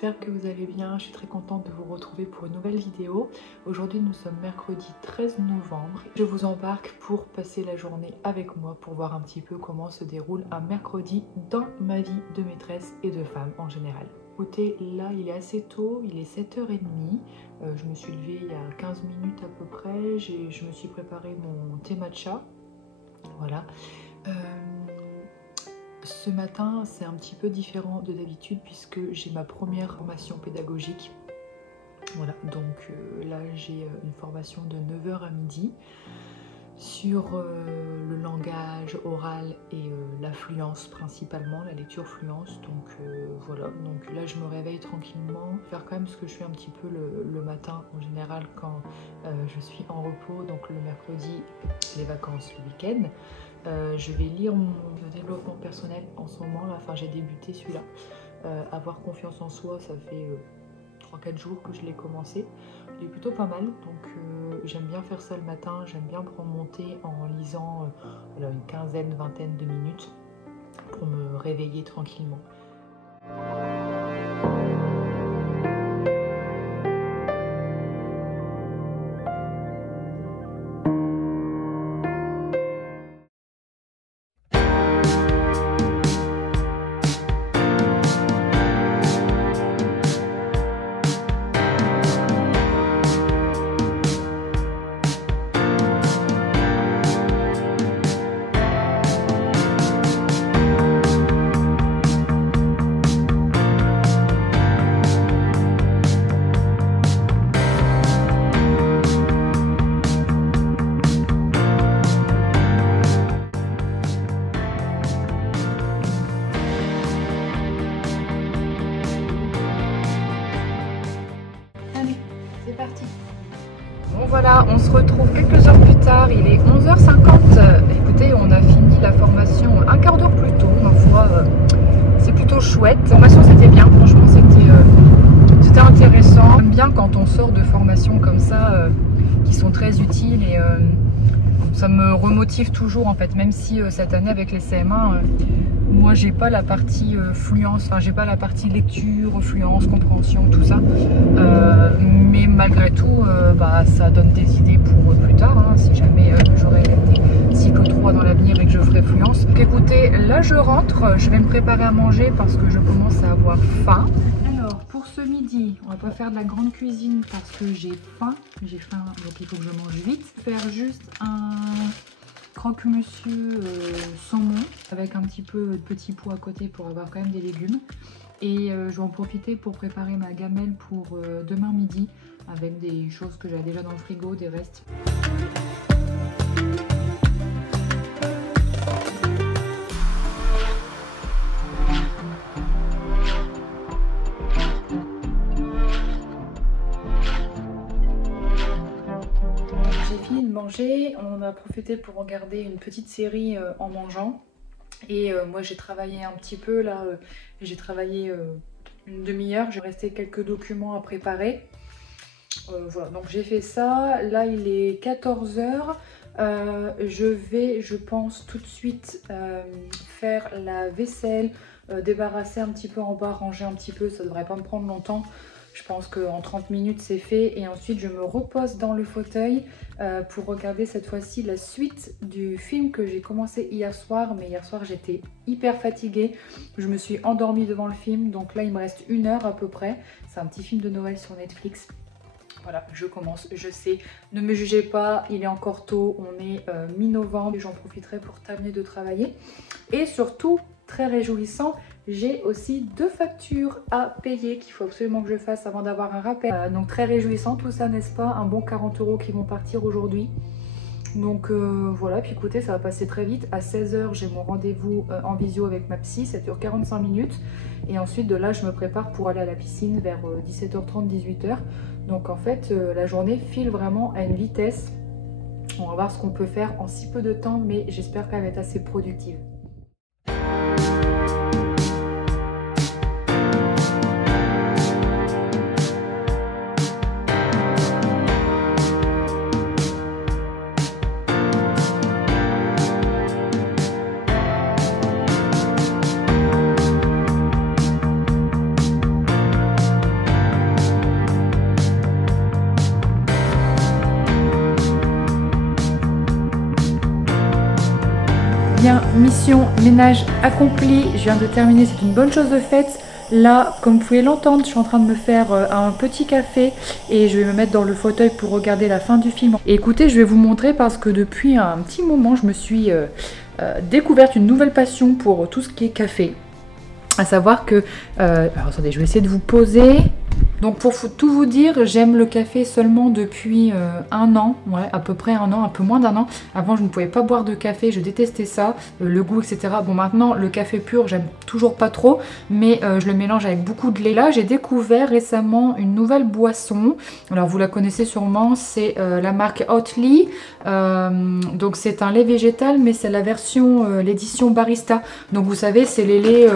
j'espère que vous allez bien. Je suis très contente de vous retrouver pour une nouvelle vidéo. Aujourd'hui nous sommes mercredi 13 novembre. Je vous embarque pour passer la journée avec moi pour voir un petit peu comment se déroule un mercredi dans ma vie de maîtresse et de femme en général. Écoutez, là il est assez tôt, il est 7h30. Je me suis levée il y a 15 minutes à peu près. Je me suis préparé mon thé matcha. Voilà. Ce matin, c'est un petit peu différent de d'habitude puisque j'ai ma première formation pédagogique. Voilà, donc là j'ai une formation de 9h à midi sur le langage oral et l'affluence principalement, la lecture fluence. Donc voilà, donc là je me réveille tranquillement, faire quand même ce que je fais un petit peu le matin en général quand je suis en repos, donc le mercredi, les vacances, le week-end. Je vais lire mon développement personnel en ce moment là, enfin j'ai débuté celui-là. Avoir confiance en soi, ça fait 3-4 jours que je l'ai commencé. Il est plutôt pas mal, donc j'aime bien faire ça le matin, j'aime bien prendre mon thé en lisant une quinzaine, vingtaine de minutes pour me réveiller tranquillement. C'est parti. Bon voilà, on se retrouve quelques heures plus tard, il est 11h50. Écoutez, on a fini la formation un quart d'heure plus tôt, ma foi, c'est plutôt chouette. La formation c'était bien, franchement c'était intéressant. J'aime bien quand on sort de formations comme ça, qui sont très utiles et ça me remotive toujours en fait, même si cette année avec les CM1, moi j'ai pas la partie fluence, enfin j'ai pas la partie lecture, fluence, compréhension, tout ça. Mais malgré tout, ça donne des idées pour plus tard, hein, si jamais j'aurai des cycles 3 dans l'avenir et que je ferai fluence. Donc écoutez, là je rentre, je vais me préparer à manger parce que je commence à avoir faim. Alors pour ce midi, on va pas faire de la grande cuisine parce que j'ai faim, donc il faut que je mange vite. Faire juste un croque-monsieur saumon avec un petit peu de petits pois à côté pour avoir quand même des légumes. Et je vais en profiter pour préparer ma gamelle pour demain midi avec des choses que j'ai déjà dans le frigo, des restes. J'ai fini de manger, on a profité pour regarder une petite série en mangeant. Et moi j'ai travaillé un petit peu là, j'ai travaillé une demi-heure, j'ai resté quelques documents à préparer. Voilà, donc j'ai fait ça, là il est 14h, je vais, je pense tout de suite faire la vaisselle, débarrasser un petit peu en bas, ranger un petit peu, ça devrait pas me prendre longtemps. Je pense qu'en 30 minutes c'est fait et ensuite je me repose dans le fauteuil pour regarder cette fois-ci la suite du film que j'ai commencé hier soir. Mais hier soir j'étais hyper fatiguée, je me suis endormie devant le film, donc là il me reste 1 heure à peu près. C'est un petit film de Noël sur Netflix. Voilà, je commence, je sais, ne me jugez pas, il est encore tôt, on est mi-novembre et j'en profiterai pour terminer de travailler. Et surtout, très réjouissant, j'ai aussi 2 factures à payer qu'il faut absolument que je fasse avant d'avoir un rappel. Donc très réjouissant tout ça, n'est-ce pas? Un bon 40 € qui vont partir aujourd'hui. Donc voilà, puis écoutez, ça va passer très vite. À 16h, j'ai mon rendez-vous en visio avec ma psy, ça dure 45 minutes. Et ensuite de là, je me prépare pour aller à la piscine vers 17h30, 18h. Donc en fait, la journée file vraiment à une vitesse. On va voir ce qu'on peut faire en si peu de temps, mais j'espère qu'elle va être assez productive. mission ménage accomplie, je viens de terminer, c'est une bonne chose de faite. Là, comme vous pouvez l'entendre, je suis en train de me faire un petit café et je vais me mettre dans le fauteuil pour regarder la fin du film. Et écoutez, je vais vous montrer parce que depuis un petit moment, je me suis découverte une nouvelle passion pour tout ce qui est café. À savoir que... alors attendez, je vais essayer de vous poser... Donc pour tout vous dire, j'aime le café seulement depuis un an, ouais, à peu près un an, un peu moins d'un an. Avant je ne pouvais pas boire de café, je détestais ça, le goût etc. Bon maintenant le café pur j'aime toujours pas trop, mais je le mélange avec beaucoup de lait. Là j'ai découvert récemment une nouvelle boisson, alors vous la connaissez sûrement, c'est la marque Oatly. Donc c'est un lait végétal mais c'est la version, l'édition barista. Donc vous savez c'est les laits...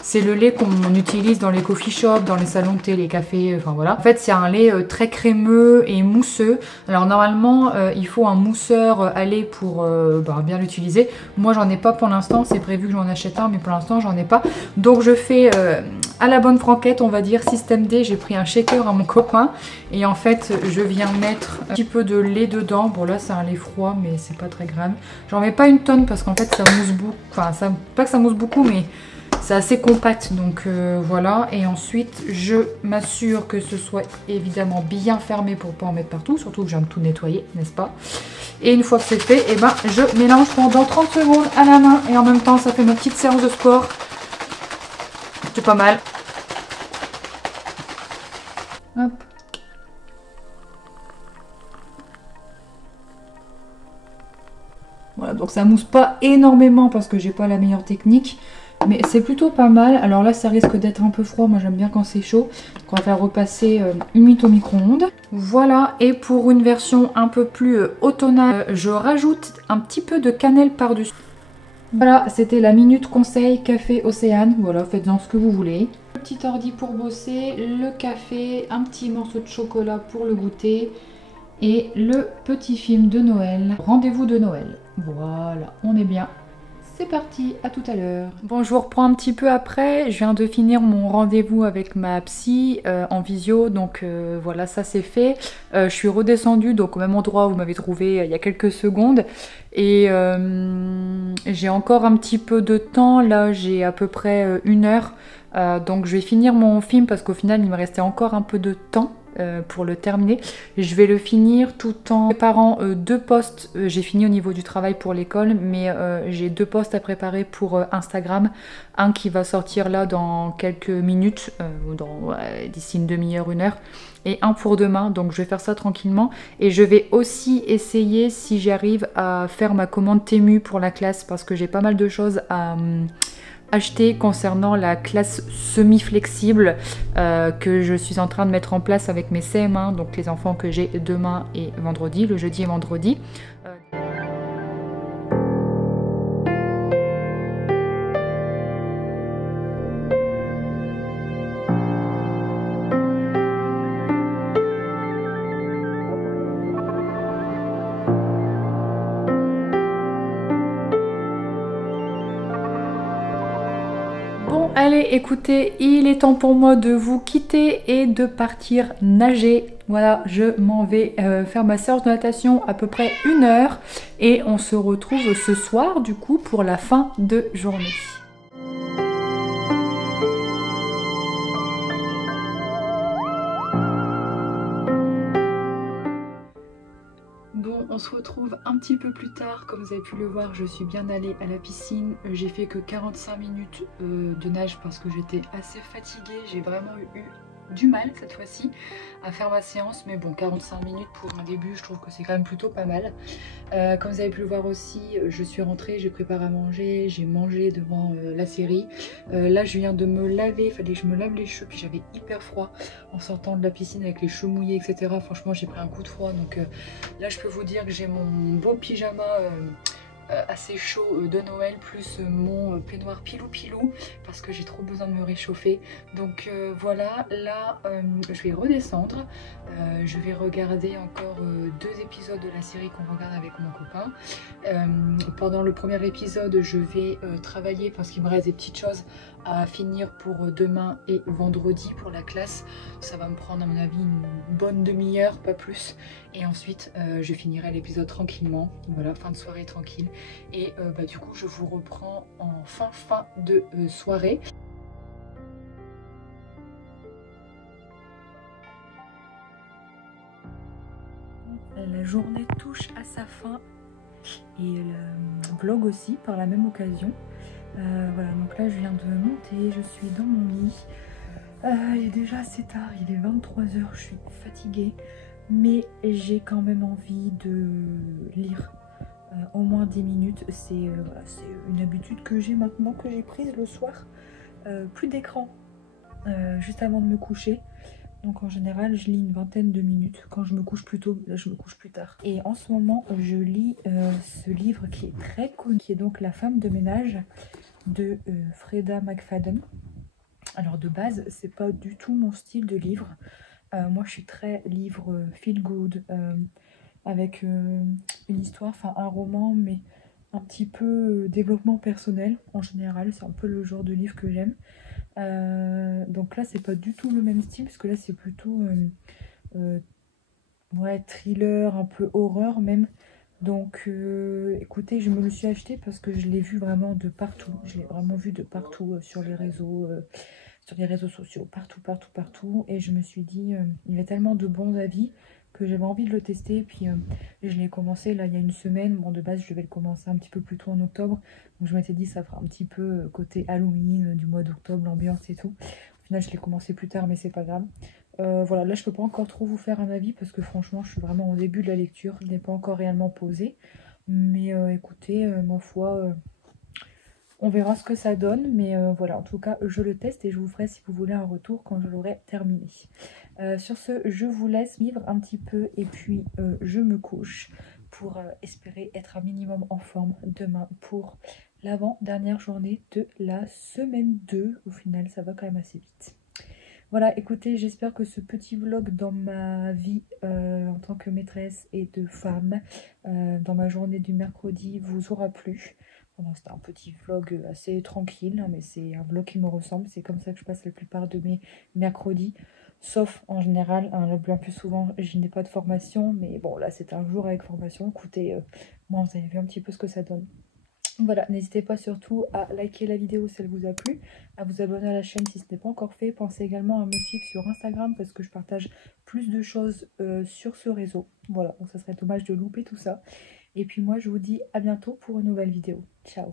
c'est le lait qu'on utilise dans les coffee shops, dans les salons de thé, les cafés, enfin voilà. En fait, c'est un lait très crémeux et mousseux. Alors normalement, il faut un mousseur à lait pour bien l'utiliser. Moi, j'en ai pas pour l'instant. C'est prévu que j'en achète un, mais pour l'instant, j'en ai pas. Donc, je fais à la bonne franquette, on va dire, système D. J'ai pris un shaker à mon copain. Et en fait, je viens mettre un petit peu de lait dedans. Bon, là, c'est un lait froid, mais c'est pas très grave. J'en mets pas une tonne parce qu'en fait, ça mousse beaucoup. Enfin, pas que ça mousse beaucoup, mais... c'est assez compact, donc voilà. Et ensuite, je m'assure que ce soit évidemment bien fermé pour pas en mettre partout. Surtout que je viens de tout nettoyer, n'est-ce pas? Et une fois que c'est fait, eh ben, je mélange pendant 30 secondes à la main. Et en même temps, ça fait ma petite séance de sport. C'est pas mal. Hop. Voilà, donc ça mousse pas énormément parce que j'ai pas la meilleure technique. Mais c'est plutôt pas mal. Alors là, ça risque d'être un peu froid. Moi, j'aime bien quand c'est chaud. Donc on va faire repasser une minute au micro-ondes. Voilà. Et pour une version un peu plus automnale, je rajoute un petit peu de cannelle par-dessus. Voilà, c'était la minute conseil café Océane. Voilà, faites-en ce que vous voulez. Le petit ordi pour bosser, le café, un petit morceau de chocolat pour le goûter. Et le petit film de Noël. Rendez-vous de Noël. Voilà, on est bien. C'est parti, à tout à l'heure. Bon, je vous reprends un petit peu après. Je viens de finir mon rendez-vous avec ma psy en visio. Donc voilà, ça c'est fait. Je suis redescendue donc au même endroit où vous m'avez trouvé il y a quelques secondes. Et j'ai encore un petit peu de temps. Là, j'ai à peu près 1 heure. Donc je vais finir mon film parce qu'au final, il me restait encore un peu de temps. Pour le terminer. Je vais le finir tout en préparant 2 posts. J'ai fini au niveau du travail pour l'école, mais j'ai 2 posts à préparer pour Instagram. Un qui va sortir là dans quelques minutes, d'ici une demi-heure, 1 heure. Et un pour demain, donc je vais faire ça tranquillement. Et je vais aussi essayer si j'arrive à faire ma commande Temu pour la classe parce que j'ai pas mal de choses à... acheté concernant la classe semi-flexible que je suis en train de mettre en place avec mes CM1, donc les enfants que j'ai demain et vendredi, le jeudi et vendredi. Allez, écoutez, il est temps pour moi de vous quitter et de partir nager. Voilà, je m'en vais faire ma séance de natation à peu près 1 heure et on se retrouve ce soir du coup pour la fin de journée. Bon, on se retrouve un petit peu plus tard. Comme vous avez pu le voir, je suis bien allée à la piscine. J'ai fait que 45 minutes de nage parce que j'étais assez fatiguée. J'ai vraiment eu du mal cette fois-ci à faire ma séance, mais bon, 45 minutes pour un début, je trouve que c'est quand même plutôt pas mal. Comme vous avez pu le voir aussi, je suis rentrée, j'ai préparé à manger, j'ai mangé devant la série. Là, je viens de me laver, il fallait que je me lave les cheveux, puis j'avais hyper froid en sortant de la piscine avec les cheveux mouillés, etc. Franchement, j'ai pris un coup de froid, donc là, je peux vous dire que j'ai mon beau pyjama assez chaud de Noël, plus mon peignoir pilou pilou parce que j'ai trop besoin de me réchauffer. Donc voilà, là je vais redescendre, je vais regarder encore 2 épisodes de la série qu'on regarde avec mon copain. Pendant le premier épisode, je vais travailler parce qu'il me reste des petites choses à finir pour demain et vendredi pour la classe. Ça va me prendre à mon avis une bonne demi-heure, pas plus. Et ensuite je finirai l'épisode tranquillement. Voilà, fin de soirée tranquille. Et du coup je vous reprends en fin de soirée. La journée touche à sa fin et le vlog aussi par la même occasion. Voilà, donc là je viens de monter, je suis dans mon lit. Il est déjà assez tard, il est 23 h, je suis fatiguée, mais j'ai quand même envie de lire au moins 10 minutes. C'est voilà, une habitude que j'ai maintenant, que j'ai prise le soir. Plus d'écran juste avant de me coucher. Donc en général je lis une vingtaine de minutes quand je me couche plus tôt. Là je me couche plus tard. Et en ce moment je lis ce livre qui est très connu, qui est donc La femme de ménage de Freida McFadden. Alors de base c'est pas du tout mon style de livre. Moi je suis très livre feel good, avec une histoire, enfin un roman, mais un petit peu développement personnel en général. C'est un peu le genre de livre que j'aime. Donc là c'est pas du tout le même style, parce que là c'est plutôt ouais, thriller, un peu horreur même. Donc écoutez, je me le suis acheté parce que je l'ai vu vraiment de partout. Je l'ai vraiment vu de partout sur les réseaux sociaux, partout. Et je me suis dit, il y a tellement de bons avis que j'avais envie de le tester. Puis je l'ai commencé là il y a une semaine. Bon, de base je devais le commencer un petit peu plus tôt en octobre. Donc je m'étais dit ça fera un petit peu côté Halloween du mois d'octobre, l'ambiance et tout. Au final je l'ai commencé plus tard, mais c'est pas grave. Voilà, là je peux pas encore trop vous faire un avis parce que franchement je suis vraiment au début de la lecture. Je n'ai pas encore réellement posé. Mais écoutez, ma foi... on verra ce que ça donne, mais voilà, en tout cas, je le teste et je vous ferai, si vous voulez, un retour quand je l'aurai terminé. Sur ce, je vous laisse vivre un petit peu et puis je me couche pour espérer être un minimum en forme demain pour l'avant-dernière journée de la semaine 2. Au final, ça va quand même assez vite. Voilà, écoutez, j'espère que ce petit vlog dans ma vie en tant que maîtresse et de femme, dans ma journée du mercredi, vous aura plu. Bon, c'était un petit vlog assez tranquille, hein, mais c'est un vlog qui me ressemble. C'est comme ça que je passe la plupart de mes mercredis. Sauf en général, hein, le bien plus souvent, je n'ai pas de formation. Mais bon, là, c'est un jour avec formation. Écoutez, moi, vous avez vu un petit peu ce que ça donne. Voilà, n'hésitez pas surtout à liker la vidéo si elle vous a plu, à vous abonner à la chaîne si ce n'est pas encore fait. Pensez également à me suivre sur Instagram parce que je partage plus de choses sur ce réseau. Voilà, donc ça serait dommage de louper tout ça. Et puis moi, je vous dis à bientôt pour une nouvelle vidéo. Ciao!